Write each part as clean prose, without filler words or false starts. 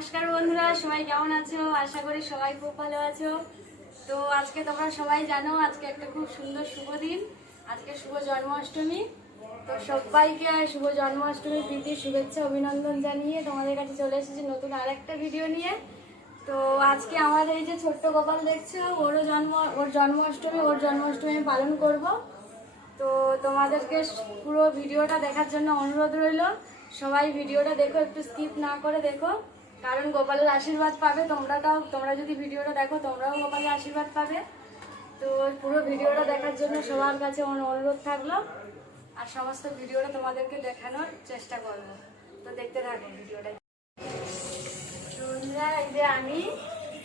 নমস্কার বন্ধুরা, সবাই কেমন আছো? আশা করি সবাই খুব ভালো আছো। তো আজকে তোমরা সবাই জানো আজকে একটা খুব সুন্দর শুভ দিন, আজকে শুভ জন্মাষ্টমী। তো সবাইকে শুভ জন্মাষ্টমীর প্রীতি শুভেচ্ছা অভিনন্দন জানিয়ে তোমাদের কাছে চলে এসেছি নতুন আরেকটা ভিডিও নিয়ে। তো আজকে আমাদের এই যে ছোট্ট গোপাল দেখছো, ওর জন্মাষ্টমী আমি পালন করব। তো তোমাদেরকে পুরো ভিডিওটা দেখার জন্য অনুরোধ রইল, সবাই ভিডিওটা দেখো, একটু স্কিপ না করে দেখো, কারণ গোপালের আশীর্বাদ পাবে তোমরা যদি ভিডিওটা দেখো তোমরাও গোপালের আশীর্বাদ পাবে। তো পুরো ভিডিওটা দেখার জন্য সবার কাছে অনুরোধ থাকলো, আর সমস্ত ভিডিওটা তোমাদেরকে দেখানোর চেষ্টা করবো। তো দেখতে থাকো ভিডিওটা। বন্ধুরা, এই যে আমি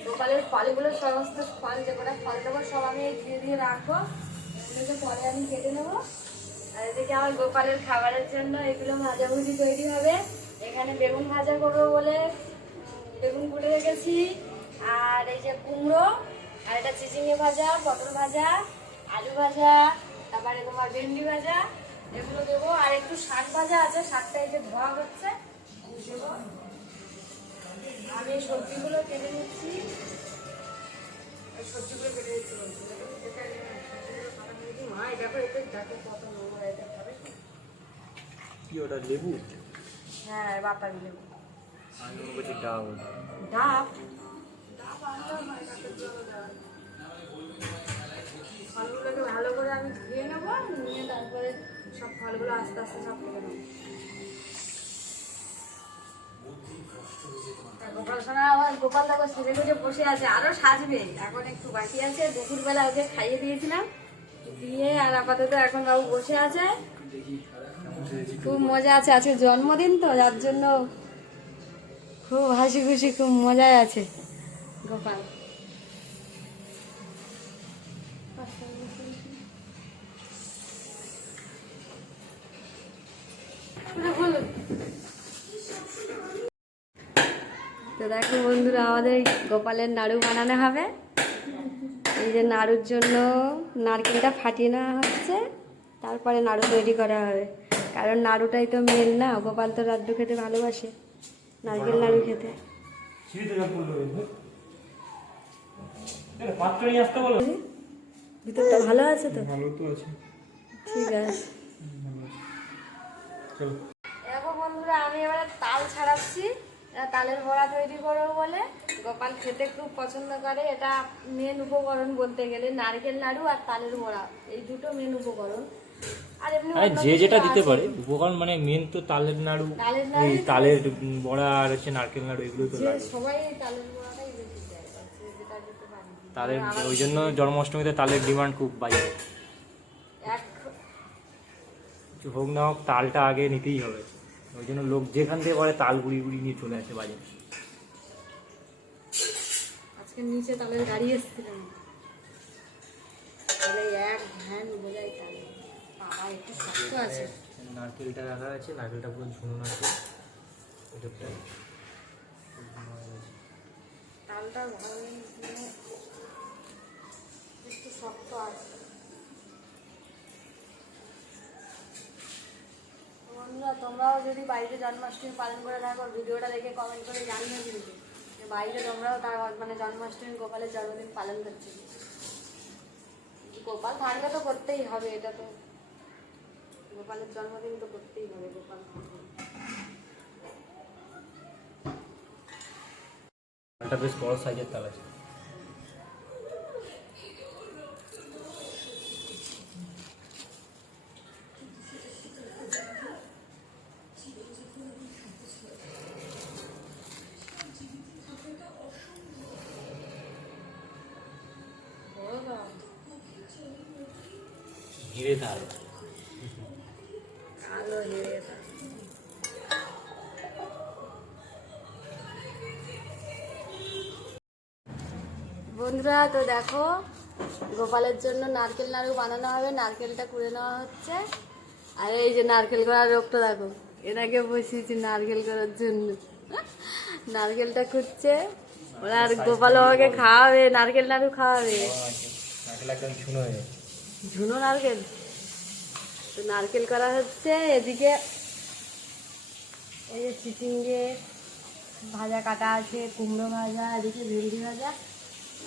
গোপালের ফলগুলো, সমস্ত ফল যেগুলো ফল দেবো সব আমি ধীরে ধীরে রাখবো, এগুলোকে পরে আমি কেটে নেবো। আর এদিকে আমার গোপালের খাবারের জন্য এগুলো ভাজাভুজি তৈরি হবে। এখানে বেগুন ভাজা করবো বলে বেগুন কুটে রেখেছি, আর এই যে কুমড়ো, আর এটা চিচিঙে ভাজা, পটল ভাজা, আলু ভাজা, তারপরে তোমার ভেন্ডি ভাজা, এগুলো দেবো। আর একটু শাক ভাজা আছে, শাকটা এই যে ধোয়া হচ্ছে দেবো। আমি সবজিগুলো কেটে নিচ্ছি, সবজিগুলো কেটে নিচ্ছি। মা দেখো, এতে দেখো কত নোংরা, এটা খাবে কি ওটা লেবু? হ্যাঁ, বাতাবি লেবু। আমি মনে করছি ডাব। ডাব ফলগুলোকে ভালো করে আমি ধুয়ে নেবো, নিয়ে তারপরে সব ফলগুলো আস্তে আস্তে সব কেটে নেবো। গোপাল সোনা আবার গোপাল দেখো সেজে গুজে বসে আছে, আরো সাজবে, এখন একটু বাকি আছে। দুপুরবেলা ওকে খাইয়ে দিয়েছিলাম, দিয়ে আর আপাতত এখন বাবু বসে আছে, খুব মজা আছে। আজকে জন্মদিন তো, যার জন্য খুব হাসি খুশি, খুব মজায় আছে গোপাল। তো দেখো বন্ধুরা, আমাদের গোপালের নাড়ু বানানো হবে। এই যে নাড়ুর জন্য নারকেলটা ফাটিয়ে নেওয়া হচ্ছে, তারপরে নাড়ু তৈরি করা হবে, কারণ নাড়ুটাই তো মেন না। গোপাল তো লাড্ডু খেতে ভালোবাসে, নারকেল নাড়ু খেতে। ভিতরটা ভালো আছে তো? ভালো তো আছে, ঠিক আছে। দেখো বন্ধুরা, আমি এবারে তাল ছাড়াচ্ছি, তালের বড়া তৈরি করবো বলে। গোপাল খেতে খুব পছন্দ করে, এটা মেন উপকরণ বলতে গেলে। নারকেল নাড়ু আর তালের বড়া, এই দুটো মেন উপকরণ। আর এমনি যে যেটা দিতে পারে উপকরণ, মানে মেন তো তালের নাড়ু, তালের বড়া আর হচ্ছে নারকেল নাড়ু, এগুলো তো লাগে। সবাই তালের বড়াটাই বেশি দেয়, যেটা দিতে পারে। তালের ওই জন্য জন্মাষ্টমীতে তালের ডিমান্ড খুব বাড়ে। কিছু হোক না হোক তালটা আগে নিতেই হবে, ওই জন্য লোক যেখান থেকে পারে তাল গুড়ি গুড়ি নিয়ে চলে আসে বাজারে। আজকে নিচে তালের গাড়ি এসেছিলাম, তাহলে এক ভ্যান বোঝাই তাল। বাবা একটু শক্ত আছে। নারকেলটা রাখা আছে, নারকেলটা পুরো ঝুনুন আছে, তালটা ভালো একটু শক্ত আছে। বন্ধুরা, তোমরাও যদি বাড়িতে জন্মাষ্টমী পালন করে থাকো, ভিডিওটা দেখে কমেন্ট করে জানিয়ে দিবে যে বাড়িতে তোমরাও তার মানে জন্মাষ্টমী গোপালের জন্মদিন পালন করছে। গোপাল থাকলে তো করতেই হবে, এটা তো গোপালের জন্মদিন তো করতেই হবে। গোপাল তালটা বেশ বড় সাইজের তাল আছে। হিরে তাল, কালো হিরে তাল। বন্ধুরা, তো দেখো গোপালের জন্য নারকেল নাড়ু বানানো হবে, নারকেলটা কুড়ে নেওয়া হচ্ছে। আর এই যে নারকেল করার রোগটা দেখো, এটাকে বসিয়েছি নারকেল করার জন্য। নারকেলটা কুড়ছে ওরা, আর গোপাল বাবাকে খাওয়াবে, নারকেল নাড়ু খাওয়াবে। ঝুনো নারকেল, তো নারকেল করা হচ্ছে। এদিকে এই যে চিচিঙ্গে ভাজা কাটা আছে, কুমড়ো ভাজা, এদিকে ভেন্ডি ভাজা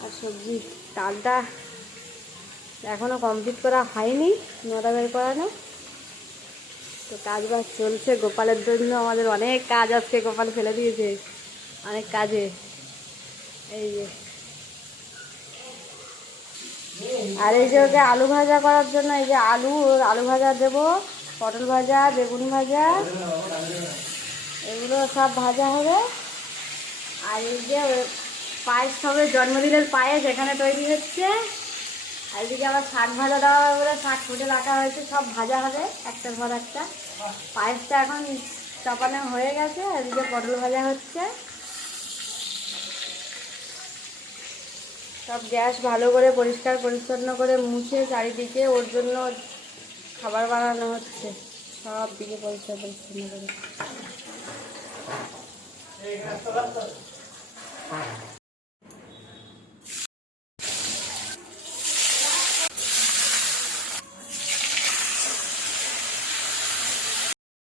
আর সবজি। ডালটা এখনও কমপ্লিট করা হয়নি, নটা বের করানো তো, কাজ বাজ চলছে। গোপালের জন্য আমাদের অনেক কাজ আজকে, গোপাল ফেলে দিয়েছে অনেক কাজে। এই যে আর এই যে ওকে আলু ভাজা করার জন্য এই যে আলু ভাজা দেবো, পটল ভাজা, বেগুন ভাজা, এগুলো সব ভাজা হবে। আর এই যে পায়েস হবে, জন্মদিনের পায়েস এখানে তৈরি হচ্ছে। আর এদিকে আবার শাক ভাজা দেওয়া হবে বলে শাক ফুটে রাখা হয়েছে, সব ভাজা হবে একটার পর একটা। পায়েসটা এখন চাপানো হয়ে গেছে, এদিকে পটল ভাজা হচ্ছে। সব গ্যাস ভালো করে পরিষ্কার পরিচ্ছন্ন করে মুছে চারিদিকে ওর জন্য খাবার বানানো হচ্ছে, সব দিকে পরিষ্কার পরিচ্ছন্ন করে।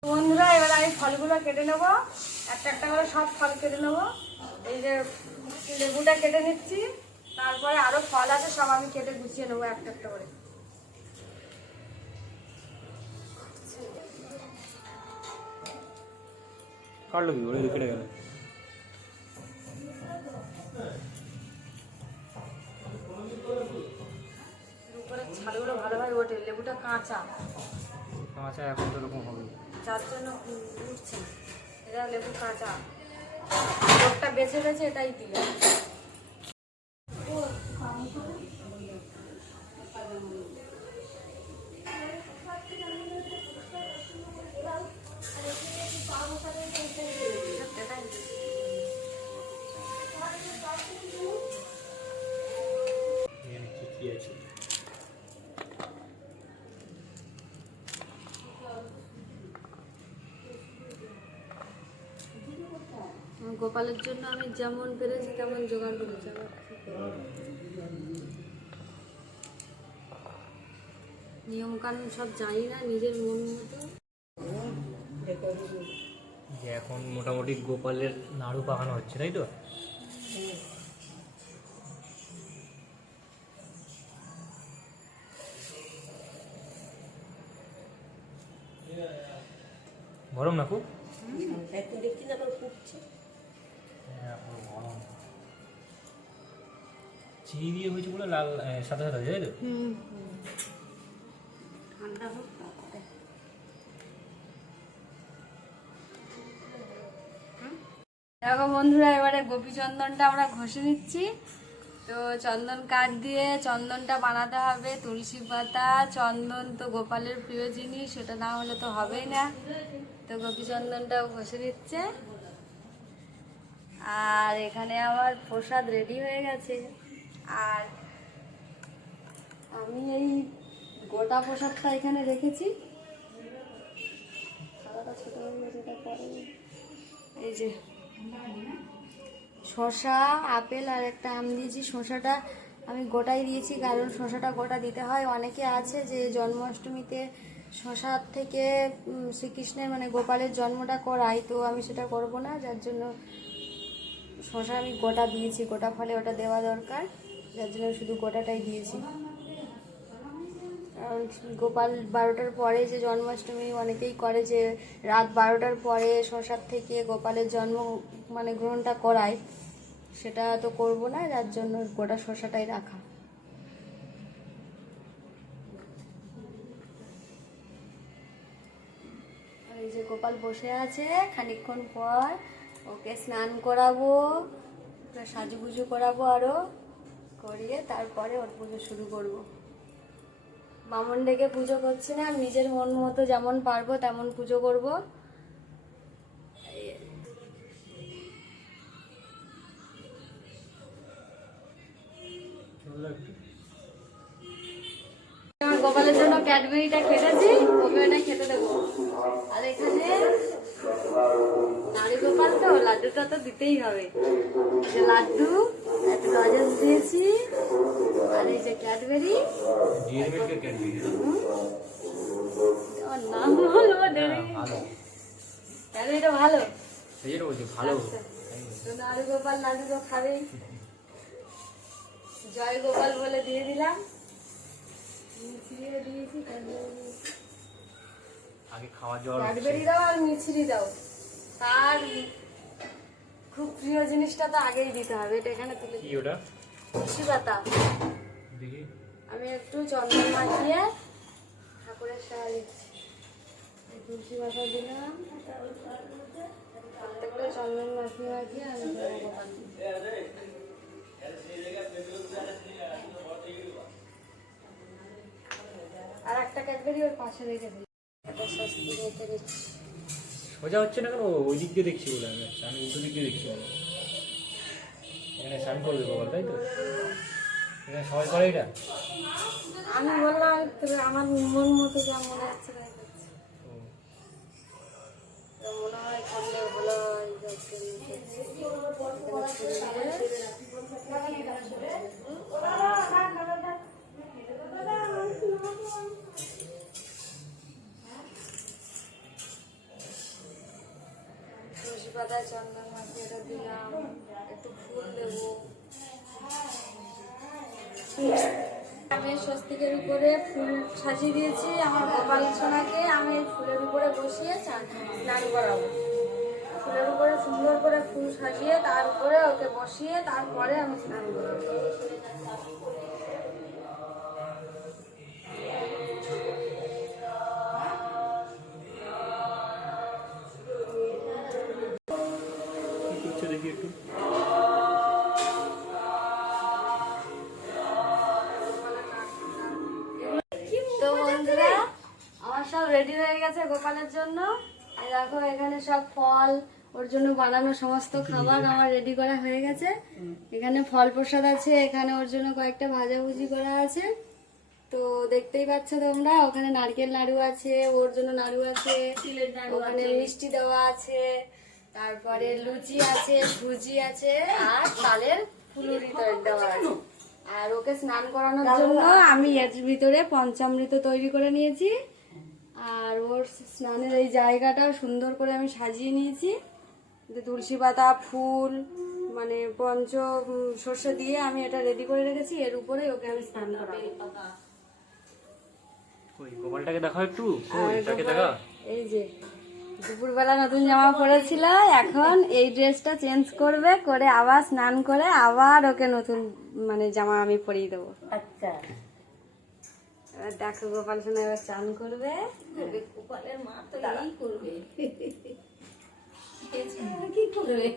বন্ধুরা এবার আমি ফলগুলো কেটে নেবো, একটা একটা করে সব ফল কেটে নেবো। এই যে লেবুটা কেটে নিচ্ছি, তারপরে আরো ফল আছে সব আমি কেটে গুছিয়ে নেবো একটা একটা করে। কাটলো কি ওরে কেটে গেল। উপরে ছালগুলো ভালোভাবে ওঠে, লেবুটা কাঁচা কাঁচা এখন তো এরকম হবে, যার জন্য উঠছে। এটা লেবু কাঁচা, লোকটা বেছে বেছে এটাই দিলে। কি আছে গোপালের জন্য আমি যেমন পেরেছি তেমন জোগাড় করেছি। নিয়ম কানুন সব জানি না, নিজের মন মতো। যে এখন মোটামুটি গোপালের নাড়ু পাকানো হচ্ছে, তাই তো? গরম না খুব? দেখছি না তোর ফুটছে। চিনি দিয়ে হয়েছে বলে লাল সাদা সাদা, তাই তো? ঠান্ডা হোক। দেখো বন্ধুরা, এবারে গোপী চন্দনটা আমরা ঘষে নিচ্ছি। তো চন্দন কাঠ দিয়ে চন্দনটা বানাতে হবে, তুলসী পাতা, চন্দন তো গোপালের প্রিয় জিনিস, সেটা না হলে তো হবেই না। তো গোপী চন্দনটাও ঘষে নিচ্ছে। আর এখানে আমার প্রসাদ রেডি হয়ে গেছে। আর আমি এই গোটা প্রসাদটা এখানে রেখেছি। এই যে শসা, আপেল আর একটা আম দিয়েছি। শসাটা আমি গোটাই দিয়েছি, কারণ শসাটা গোটা দিতে হয়। অনেকে আছে যে জন্মাষ্টমীতে শসার থেকে শ্রীকৃষ্ণের মানে গোপালের জন্মটা করায়, তো আমি সেটা করব না, যার জন্য শসা আমি গোটা দিয়েছি। গোটা ফলে ওটা দেওয়া দরকার, যার জন্য শুধু গোটাটাই দিয়েছি। কারণ গোপাল 12টার পরে যে জন্মাষ্টমী অনেকেই করে, যে রাত 12টার পরে শসার থেকে গোপালের জন্ম মানে গ্রহণটা করায়, সেটা তো করব না, যার জন্য গোটা শসাটাই রাখা। আর এই যে গোপাল বসে আছে, খানিকক্ষণ পর ওকে স্নান করাবো, সাজুগুজু করাবো, আরও করিয়ে তারপরে ওর পুজো শুরু করব। বামন ডেকে পুজো করছি না, নিজের মন মতো যেমন পারবো তেমন পুজো করব। গোপালের জন্য ক্যাডবেরিটা কেটেছি, ওকে এটা খেতে দেবো। আর এখানে নারী গোপাল তো লাড্ডুটা তো দিতেই হবে, লাড্ডু একটা লজেন্স দিয়েছি। আর এই যে ক্যাডবেরি, আমার নাম বলবো, ক্যাডবেরিটা ভালো, ভালো। তো নাড়ু গোপাল লাডু তো খাবেই, জয় গোপাল বলে দিয়ে দিলাম, মিছরিয়ে দিয়েছি, আগে খাওয়া জল ক্যাডবেরি দাও আর মিছরি দাও। তার খুব প্রিয় জিনিসটা তো আগেই দিতে হবে। এটা এখানে তুলে কি ওটা তুলসী পাতা, দেখি। আমি একটু চন্দন মাখিয়ে ঠাকুরের সেবা দিচ্ছি। তুলসী পাতা দিলাম, প্রত্যেকটা চন্দন মাখিয়ে মাখিয়ে আমি দেবো গোপালকে। আর একটা ক্যাডবেরি ওর পাশে রেখে দিই, এটা স্বস্তি রেখে দিচ্ছি। সোজা হচ্ছে না কেন? ওই দিক দিয়ে দেখছি বলে আমি উল্টো দিক দিয়ে দেখছি বলে। এখানে স্নান করবে বাবা, তাই তো? এখানে সবাই করে এটা? আমি বললাম তবে আমার মন মতো যা মনে হচ্ছে তাই করছি। ও, তো মনে হয় করলে ভালো হয়, যাতে তুলসী পাতায় চন্দন মাখিয়ে এটা দিলাম, একটু ফুল দেবো। আমি স্বস্তিকের উপরে ফুল সাজিয়ে দিয়েছি আমার গোপাল সোনাকে। আমি এই ফুলের উপরে বসিয়ে স্নান করাবো। ফুলের উপরে সুন্দর করে ফুল সাজিয়ে তার উপরে ওকে বসিয়ে তারপরে আমি স্নান করাবো। কি করছো দেখি একটু। তো বন্ধুরা আমার সব রেডি হয়ে গেছে গোপালের জন্য। এই দেখো এখানে সব ফল, ওর জন্য বানানো সমস্ত খাবার আমার রেডি করা হয়ে গেছে। এখানে ফল প্রসাদ আছে, এখানে ওর জন্য কয়েকটা ভাজাভুজি করা আছে। তো দেখতেই পাচ্ছ তোমরা, ওখানে নারকেল নাড়ু আছে, ওর জন্য নাড়ু আছে, ওখানে মিষ্টি দেওয়া আছে, তারপরে লুচি আছে, সুজি আছে, আর তালের ফুলুরি দেওয়া আছে। আর ওকে স্নান করানোর জন্য আমি এর ভিতরে পঞ্চামৃত তৈরি করে নিয়েছি। আর ওর স্নানের এই জায়গাটাও সুন্দর করে আমি সাজিয়ে নিয়েছি। তুলসী পাতা, ফুল, মানে পঞ্চ শস্য দিয়ে আমি এটা রেডি করে রেখেছি। এর উপরে ওকে আমি স্নান করাবো। ওই গোপালটাকে দেখাও একটু। আর ওই তাকে দেখা। এই যে দুপুরবেলা নতুন জামা পরেছিল, এখন এই ড্রেসটা চেঞ্জ করবে, করে আবার স্নান করে আবার ওকে নতুন মানে জামা আমি পরিয়ে দেবো। আচ্ছা, এবার দেখো গোপাল সোনা এবার চান করবে। গোপালের মা তো এই করবে, কি করবে?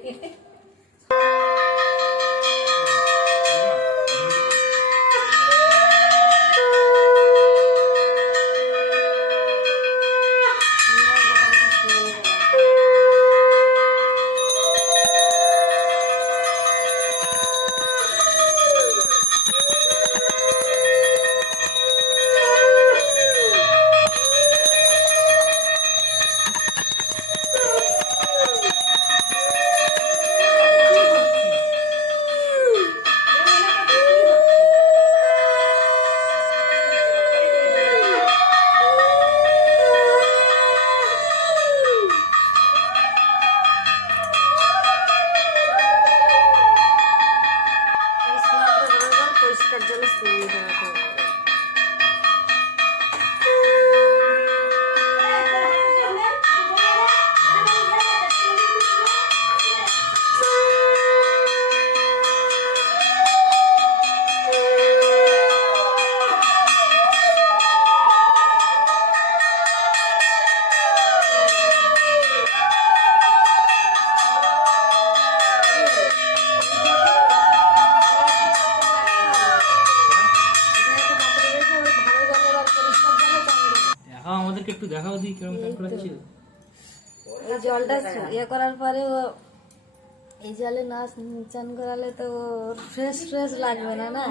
পরিষ্কার জলে স্নান করাতে হবে। দেখাও আমাদেরকে একটু, দেখাও দিই কিরকম চান করাচ্ছি। এই জলটা ইয়ে করার পরে ও এই জলে না চান করালে তো ফ্রেশ ফ্রেশ লাগবে না, না?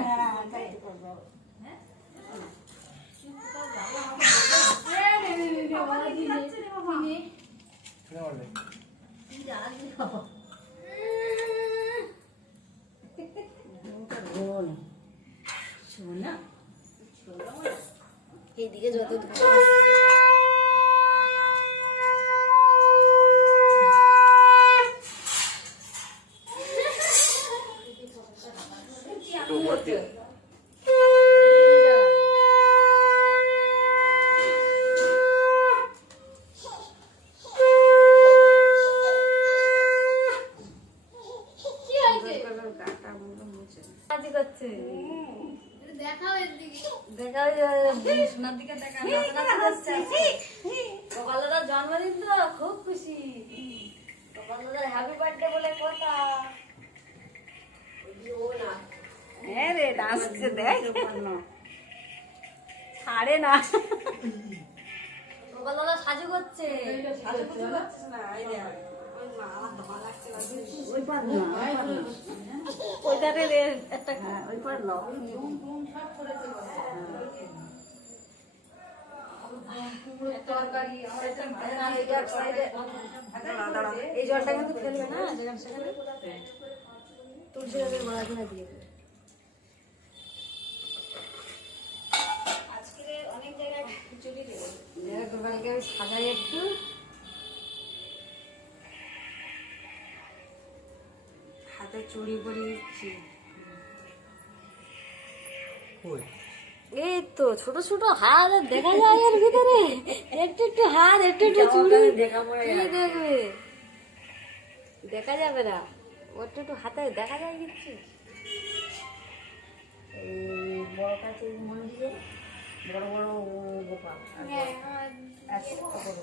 শোনা, এইদিকে যত একটু উপর দিয়ে জন্মদিন তো খুব খুশি হ্যাপি বার্থডে বলে কথা হ্যাঁ রে ডান্স দেখ ছাড়ে না গোপাল দাদা সাজু করছে ওই পার না ওইটারে রে একটা ওই পার ল এই জলটা কিন্তু ফেলবে না যেখানে সেখানে তুলসী গাছের গোড়া কিনা দিয়ে দেবে আজকে অনেক জায়গায় খিচুড়ি দেবে গোপালকে আমি সাজাই একটু হাতে চুড়ি পরিয়ে দিচ্ছি কই এই তো ছোট ছোট হাত দেখা যায় এর ভিতরে একটু একটু হাত একটু একটু চুড়ি কি দেখবে দেখা যাবে না একটু একটু হাতে দেখা যায় কিছু এই বড় কাছে মন্দিরে বড় বড় গোপাল এত বড়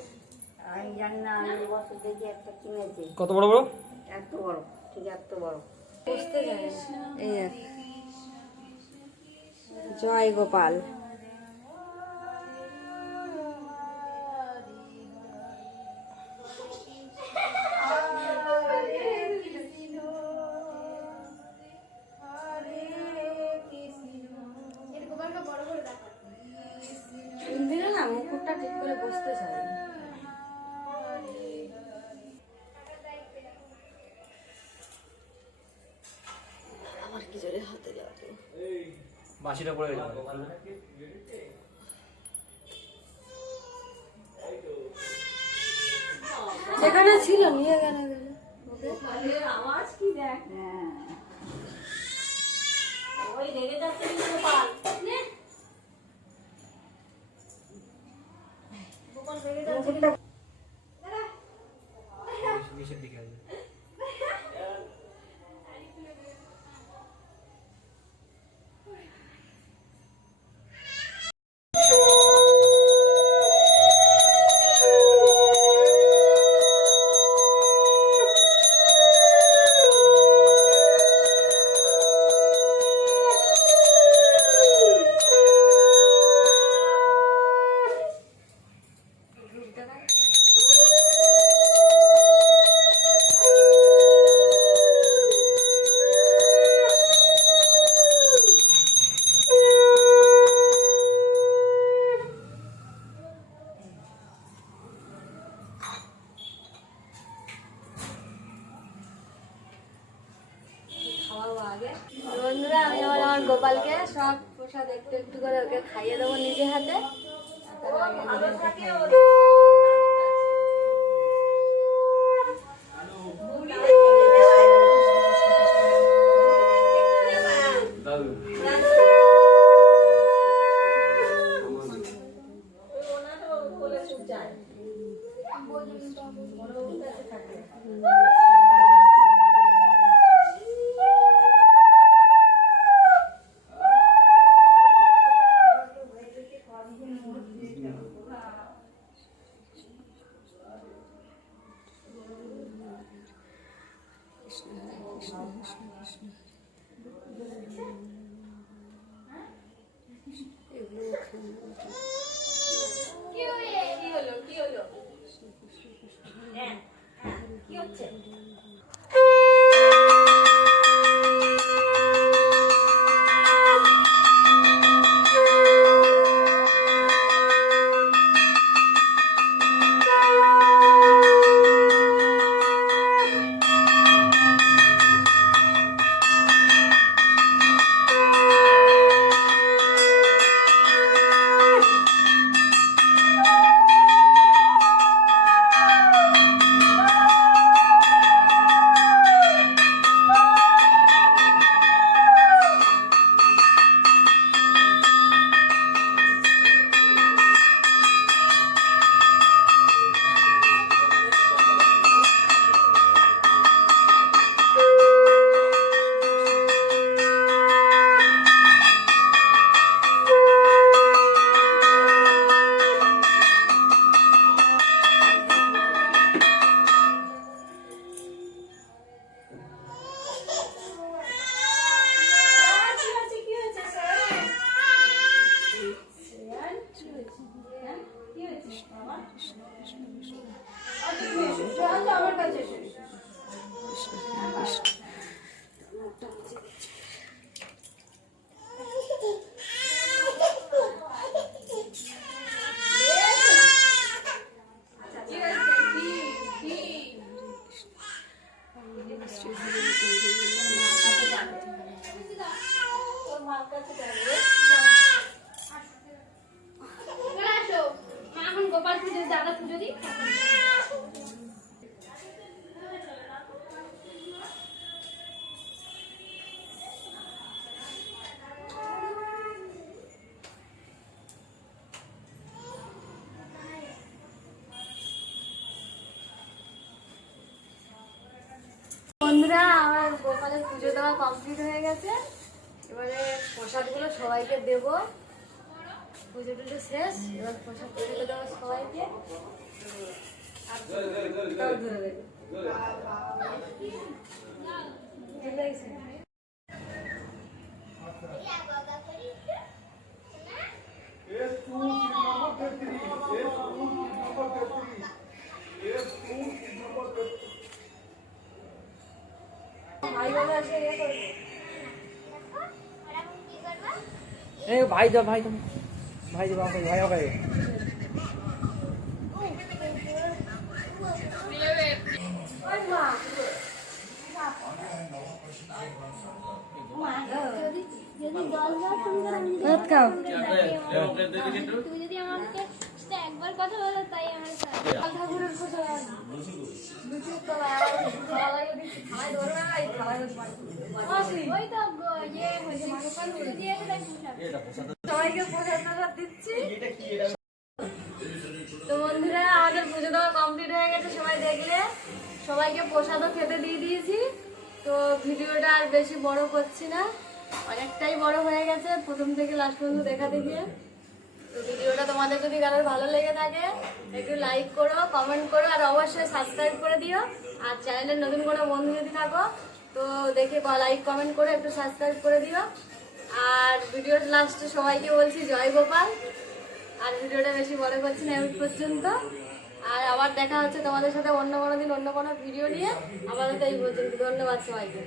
আমি জানি না আমি বছর দেখি একটা কিনেছি কত বড় বড় এত বড় ঠিক এত বড় বুঝতে যায় এই দেখ জয় গোপাল ইন্দিরা না মুকুটটা ঠিক করে বসতে চায় না। আমার কি জোরে হাতে যাওয়া বাঁশিটা পড়ে গেছে যেখানে ছিল নিয়ে গেল আওয়াজ কি দেখ ওই রেগে যাচ্ছে গোপাল গোপাল রেগে যাচ্ছে নিচের দিকে আছে বন্ধুরা আমি আমার গোপালকে সব প্রসাদ একটু একটু করে ওকে খাইয়ে দেবো নিজে হাতে আমাদের পুজো দেওয়া কমপ্লিট হয়ে গেছে। এবারে প্রসাদগুলো সবাইকে দেব। পুজো টুজো শেষ, এবার প্রসাদ তুলে দেবো সবাইকে। আর তাও ধরে দেবে। চলে এসে। ভাই বলে আসে ইয়ে করবে। এই ভাই দাও ভাই দাও ভাই দাও ভাই ওকে ওই মা ভাত খাও। তুমি যদি আমাকে সাথে একবার কথা বলো তাই আমার ঠাকুরের প্রসাদ লুচির তলায় আবার খাওয়া লাগিয়ে দিচ্ছি। খাওয়াই ধরবে না, এই খাওয়াই মাসি ওই তো ইয়ে হয়েছে মাংস দিয়ে তাই সবাইকে প্রসাদ টসাদ দিচ্ছি। তো বন্ধুরা আমাদের পুজো দেওয়া কমপ্লিট হয়ে গেছে, সবাই দেখলে। সবাইকে প্রসাদও খেতে দিয়ে দিয়েছি। তো ভিডিওটা আর বেশি বড় করছি না, অনেকটাই বড় হয়ে গেছে প্রথম থেকে লাস্ট পর্যন্ত দেখাতে গিয়ে। তো ভিডিওটা তোমাদের যদি কারোর ভালো লেগে থাকে একটু লাইক করো, কমেন্ট করো, আর অবশ্যই সাবস্ক্রাইব করে দিও। আর চ্যানেলের নতুন কোনো বন্ধু যদি থাকো তো দেখে লাইক কমেন্ট করে একটু সাবস্ক্রাইব করে দিও। আর ভিডিওর লাস্টে সবাইকে বলছি জয় গোপাল। আর ভিডিওটা বেশি বড় করছি না এই পর্যন্ত। আর আবার দেখা হচ্ছে তোমাদের সাথে অন্য কোনো দিন অন্য কোনো ভিডিও নিয়ে। আপাতত এই পর্যন্ত, ধন্যবাদ সবাইকে।